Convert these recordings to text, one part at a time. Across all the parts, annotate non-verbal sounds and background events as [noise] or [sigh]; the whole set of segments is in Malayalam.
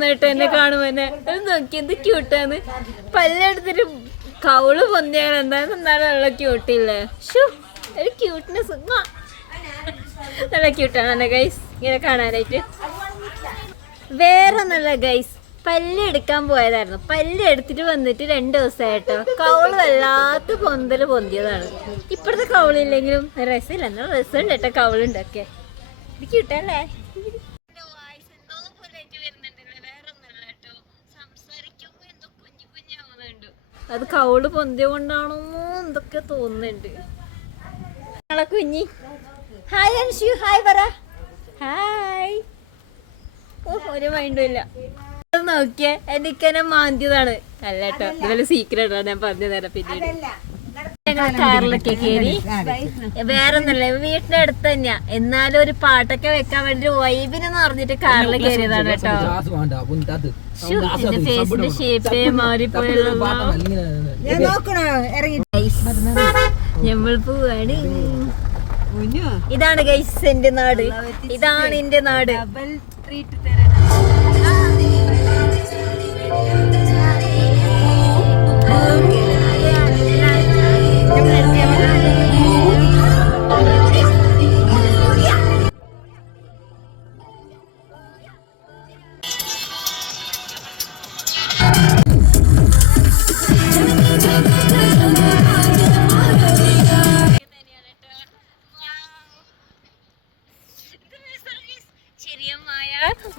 തോന്നിട്ട് എന്നെ കാണുമ്പോ എന്നെ നോക്കി എന്ത് ക്യൂട്ടാന്ന് പല്ലെടുത്തിട്ട് കവൾ പൊന്തിയാൽ എന്തായാലും എന്നാലും നല്ല ക്യൂട്ടില്ലേ ഷൂ ഒരു ക്യൂട്ട്നെസ് നല്ല ക്യൂട്ടാണ് എന്നെ ഗൈസ് ഇങ്ങനെ കാണാനായിട്ട്. വേറെ നല്ല ഗൈസ് പല്ല് എടുക്കാൻ പോയതായിരുന്നു. പല്ല് എടുത്തിട്ട് വന്നിട്ട് രണ്ട് ദിവസമായിട്ടോ കൗൾ വല്ലാത്ത പൊന്തൽ പൊന്തിയതാണ്. ഇപ്പോഴത്തെ കൗളില്ലെങ്കിലും രസമില്ല. എന്നാൽ രസമുണ്ട് കേട്ടോ കൗളുണ്ടൊക്കെ. ഇത് ക്യൂട്ടല്ലേ അത് കൗൾ പൊന്തിയ കൊണ്ടാണോ എന്തൊക്കെ തോന്നുന്നുണ്ട്. ഞങ്ങളെ കുഞ്ഞി. ഹായ് അൻഷു. ഹായ് പറ ഹായ് ഓ ഒരു മൈൻഡും ഇല്ല. അത് നോക്കിയേ എനിക്കെന്നെ മാന്തിയതാണ്. അല്ല കേട്ടോ ഇതുപോലെ സീക്രട്ടാണ് ആണ് ഞാൻ പറഞ്ഞു തരാം പിന്നീട്. ഞങ്ങൾ കാറിലൊക്കെ കയറി വേറൊന്നല്ല വീട്ടിന്റെ അടുത്ത് തന്നെയാ. എന്നാലും ഒരു പാട്ടൊക്കെ വെക്കാൻ വേണ്ടി വൈബിനെന്ന് പറഞ്ഞിട്ട് കാറിൽ കയറിയതാണ് കേട്ടോ. എന്റെ ഫേസിന്റെ ഷേപ്പേ മാറിപ്പോയല്ലോ. നമ്മൾ പോവാണ്. ഇതാണ് ഗൈസ് എന്റെ നാട്. ഇതാണ് എന്റെ നാട്.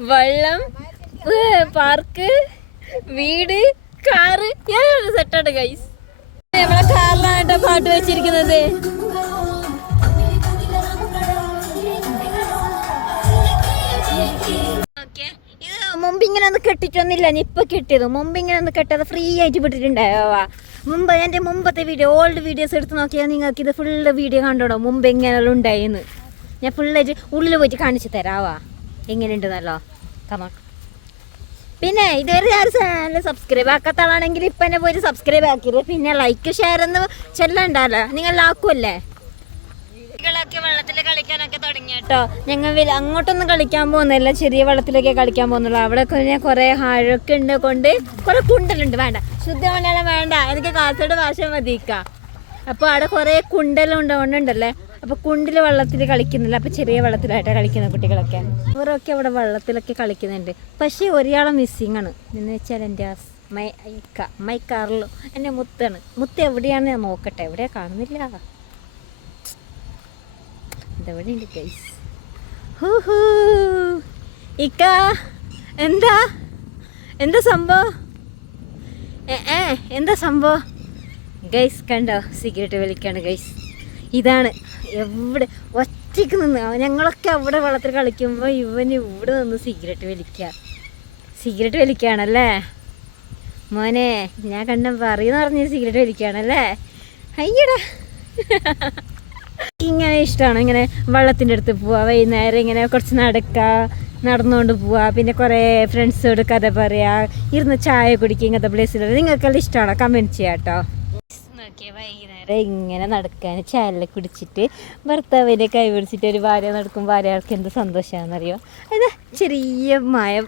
വെള്ളം പാർക്ക് വീട് കാറ് സെറ്റാണ് ഗൈസ് നമ്മളെ കാറിലാണ് പാട്ട് വെച്ചിരിക്കുന്നത്. മുമ്പ് ഇങ്ങനെ ഒന്ന് കെട്ടിട്ടൊന്നുമില്ല ഞാൻ ഇപ്പൊ കെട്ടിയത്. മുമ്പ് ഇങ്ങനെ ഒന്ന് കെട്ടത് ഫ്രീ ആയിട്ട് വിട്ടിട്ടുണ്ടാവാ മുമ്പ് എന്റെ മുമ്പത്തെ വീഡിയോ ഓൾഡ് വീഡിയോസ് എടുത്ത് നോക്കിയാൽ നിങ്ങൾക്ക് ഇത് ഫുള്ള് വീഡിയോ കണ്ടോടോ? മുമ്പ് എങ്ങനെയുള്ള ഉണ്ടായിന്ന്. ഞാൻ ഫുള്ളായിട്ട് ഉള്ളിൽ പോയിട്ട് കാണിച്ചു തരാവാ എങ്ങനെയുണ്ടെന്നല്ലോ? കമാ പിന്നെ ഇതുവരെ ഞാൻ ചാനൽ സബ്സ്ക്രൈബ് ആക്കാത്ത ആളാണെങ്കിൽ ഇപ്പം എന്നെ പോയി സബ്സ്ക്രൈബ് ആക്കിയത് പിന്നെ ലൈക്ക് ഷെയർ എന്ന് ചെല്ലണ്ടല്ലോ നിങ്ങൾ ആക്കുമല്ലേ കുട്ടികളൊക്കെ ഞങ്ങൾ അങ്ങോട്ടൊന്നും കളിക്കാൻ പോകുന്നില്ല. ചെറിയ വെള്ളത്തിലൊക്കെ കളിക്കാൻ പോകുന്നുള്ളൂ. അവിടെ പിന്നെ കുറേ ആഴൊക്കെ ഉണ്ട് കൊണ്ട് കുറേ കുണ്ടലുണ്ട്. വേണ്ട. ശുദ്ധ മലയാളം വേണ്ട. എനിക്ക് കാസർഗോഡ് ഭാഷ മതിക്കാം അപ്പോൾ അവിടെ കുറേ കുണ്ടലുണ്ട്. ഉണ്ടാവുന്നുണ്ടല്ലേ അപ്പോൾ കുണ്ടിൽ വെള്ളത്തിൽ കളിക്കുന്നില്ല അപ്പോൾ ചെറിയ വെള്ളത്തിലായിട്ടാണ് കളിക്കുന്ന കുട്ടികളൊക്കെ. അവരൊക്കെ അവിടെ വെള്ളത്തിലൊക്കെ കളിക്കുന്നുണ്ട്. പക്ഷേ ഒരാളെ മിസ്സിങ് ആണ്. എന്ന് വെച്ചാൽ എന്റെ മൈ കാറിലോ എന്റെ മുത്താണ്. മുത്ത് എവിടെയാണ് ഞാൻ നോക്കട്ടെ. എവിടെയാ കാണുന്നില്ല. ഹൂഹൂ ഇക്ക എന്താ? എന്താ സംഭവം? എന്താ സംഭവം? ഗൈസ് കണ്ടോ? സിഗരറ്റ് വലിക്കാണ് ഗൈസ് ഇതാണ്. എവിടെ ഒറ്റയ്ക്ക് നിന്ന് ഞങ്ങളൊക്കെ അവിടെ വെള്ളത്തിൽ കളിക്കുമ്പോൾ ഇവൻ ഇവിടെ നിന്ന് സിഗരറ്റ് വലിക്കുക സിഗരറ്റ് വലിക്കുകയാണല്ലേ മോനെ ഞാൻ കണ്ട പറയുന്ന പറഞ്ഞ് സിഗരറ്റ് വലിക്കുകയാണല്ലേ അയ്യടാ. [laughs] ഇങ്ങനെ ഇഷ്ടമാണ് ഇങ്ങനെ വെള്ളത്തിന്റെ അടുത്ത് പോവുക വൈകുന്നേരം ഇങ്ങനെ കുറച്ച് നടക്കുക നടന്നുകൊണ്ട് പോവുക പിന്നെ കുറേ ഫ്രണ്ട്സോട് കഥ പറയുക ഇരുന്ന് ചായ കുടിക്കുക ഇങ്ങനത്തെ പ്ലേസിലുള്ള നിങ്ങൾക്കെല്ലാം ഇഷ്ടമാണോ കമന്റ് ചെയ്യാം കേട്ടോ നോക്കിയ വൈകുന്നേരം ഇങ്ങനെ നടക്കാൻ ചായല കുടിച്ചിട്ട് ഭർത്താവിന്റെ കൈ പിടിച്ചിട്ട് ഒരു ഭാര്യ നടക്കും. ഭാര്യ ആൾക്ക് എന്ത് സന്തോഷമാണെന്നറിയോ അത് ചെറിയ മയം.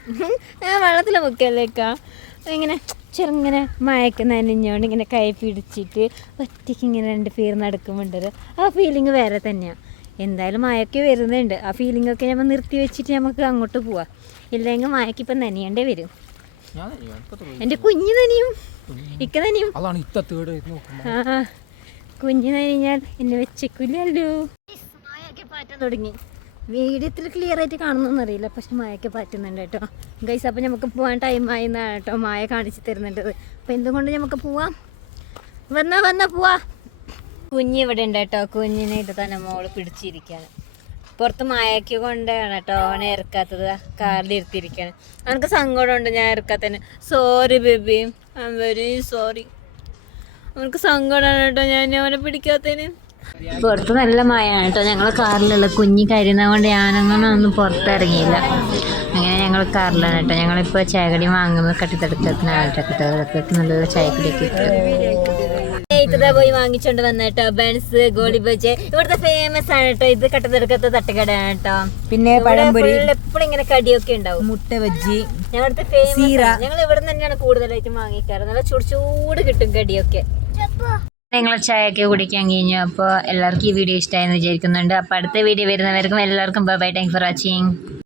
ഞാൻ വെള്ളത്തിൽ മുക്കല്ലേക്കാ ഇങ്ങനെ ചെറുങ്ങനെ മയക്ക് നനഞ്ഞോണ്ട് ഇങ്ങനെ കൈ പിടിച്ചിട്ട് ഒറ്റയ്ക്ക് ഇങ്ങനെ രണ്ട് പേര് നടക്കുമ്പോണ്ട് ആ ഫീലിംഗ് വേറെ തന്നെയാണ് എന്തായാലും മയക്ക് വരുന്നുണ്ട്. ആ ഫീലിംഗ് ഒക്കെ നമ്മൾ നിർത്തി വെച്ചിട്ട് നമുക്ക് അങ്ങോട്ട് പോവാം. ഇല്ലെങ്കിൽ മായക്ക് ഇപ്പം നനയേണ്ടേ വരും. എന്റെ കുഞ്ഞു നനിയും. ഇക്ക നനിയും. അതാണ് ഇത്ത തേട് നോക്കുമ്പോ ആ കുഞ്ഞു നനഞ്ഞാൽ എന്നെ വെച്ചേക്കില്ലല്ലോ മഴയൊക്കെ പാറ്റാൻ തുടങ്ങി. വീഡിയോത്തിൽ ക്ലിയർ ആയിട്ട് കാണുന്നൊന്നും അറിയില്ല പക്ഷെ മഴയൊക്കെ പാറ്റുന്നുണ്ട് കേട്ടോ. ഗൈസ് അപ്പം നമുക്ക് പോകാൻ ടൈമായി ആയിന്നാണ് കേട്ടോ മായ കാണിച്ച് തരുന്നുണ്ടത്. അപ്പം എന്തുകൊണ്ട് നമുക്ക് പോവാം? വന്നാ വന്നാ പോവാ. കുഞ്ഞ് ഇവിടെ ഉണ്ട് കേട്ടോ. കുഞ്ഞിനെ ഇത് തന്നെ മോൾ പിടിച്ചിരിക്കുകയാണ് പുറത്ത് മായക്ക് കൊണ്ടാണ് കേട്ടോ. അവനെ ഇറക്കാത്തത് കാറിൽ ഇരുത്തിയിരിക്കാണ്. എനിക്ക് സങ്കടമുണ്ട്? ഞാൻ ഇറക്കാത്തതിന് sorry baby I'm very sorry അവനക്ക് സങ്കടമാണ് കേട്ടോ ഞാൻ അവനെ പിടിക്കാത്തതിന്. പുറത്ത് നല്ല മഴയാണ് കേട്ടോ. ഞങ്ങൾ കാറിലുള്ള കുഞ്ഞി കരുന്ന കൊണ്ട് ഞാനങ്ങനെ ഒന്നും പുറത്തിറങ്ങിയില്ല. അങ്ങനെ ഞങ്ങൾ കാറിലാണ് കേട്ടോ. ഞങ്ങളിപ്പോൾ ചായകടി വാങ്ങുമ്പോൾ കട്ടിത്തടുക്കത്തിനാണ് കേട്ടോ. കട്ടിത്തടുക്കത്ത് നല്ല ചായക്കടിയൊക്കെ പോയി വാങ്ങിച്ചോണ്ട് വന്ന കേട്ടോ. ബൺസ് ഗോളി ബജ്. ഇവിടുത്തെ ഫേമസ് ആണ് കേട്ടോ. ഇത് കട്ടതെടുക്കത്തെ തട്ടുകടയാണ് കേട്ടോ. പിന്നെ പഴംപൊരി. എപ്പോഴും ഇങ്ങനെ കടിയൊക്കെ ഉണ്ടാവും. മുട്ട ബജ്ജി. ഞങ്ങളുടെ ഫേമസ്. ഞങ്ങൾ ഇവിടെ തന്നെയാണ് കൂടുതലായിട്ടും വാങ്ങിക്കാറ്. നല്ല ചൂട് ചൂട് കിട്ടും കടിയൊക്കെ. നിങ്ങൾ ചായയൊക്കെ കുടിക്കാൻ കഴിഞ്ഞു. അപ്പോൾ എല്ലാവർക്കും ഈ വീഡിയോ ഇഷ്ടമായെന്ന് വിചാരിക്കുന്നുണ്ട്. അപ്പോൾ അടുത്ത വീഡിയോ വരുന്നവർക്കും എല്ലാവർക്കും bye bye thank for watching